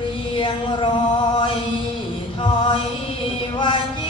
เรียงรอยถอยวันยี